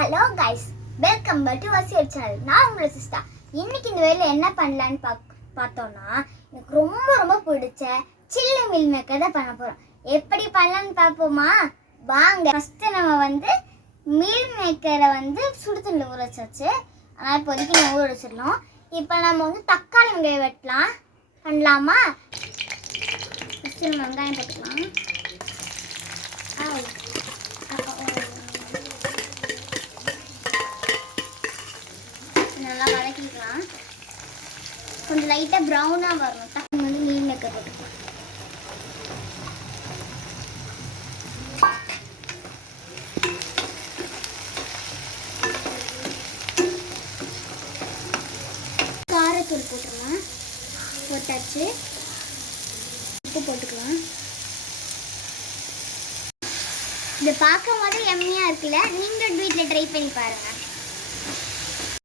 Hello guys, welcome back to வசியர் channel. நான் உங்களோட சிஸ்டர். இன்னைக்கு இந்த வேலையில் என்ன பண்ணலான்னு பார்த்தோம்னா, எனக்கு ரொம்ப ரொம்ப பிடிச்ச சில்லி மீல் மேக்கர் தான் பண்ண போகிறோம். எப்படி பண்ணலான்னு பார்ப்போமா? வாங்க. ஃபஸ்ட்டு நம்ம மீல் மேக்கரை சுடுதண்ணில் ஊற வச்சாச்சு. அதனால் இப்போதைக்கு நம்ம ஊற வச்சிடலாம். இப்போ நம்ம தக்காளி வெங்காயம் வெட்டலாம். பண்ணலாமா? ஃபஸ்ட்டு நம்ம வெங்காயம் போட்டுக்கலாம். நல்லா வதக்கிக்கலாம். கொஞ்சம் லைட்டாக ப்ரௌனாக வரணும். டக்குனு மீல் மேக்கர் போட்டுக்கலாம். காரத்தூள் போட்டுக்கலாம். போட்டாச்சு. உப்பு போட்டுக்கலாம். இதை பார்க்கும் போது எம்மியாக இருக்குல்ல? நீங்கள் வீட்டில் ட்ரை பண்ணி பாருங்கள்.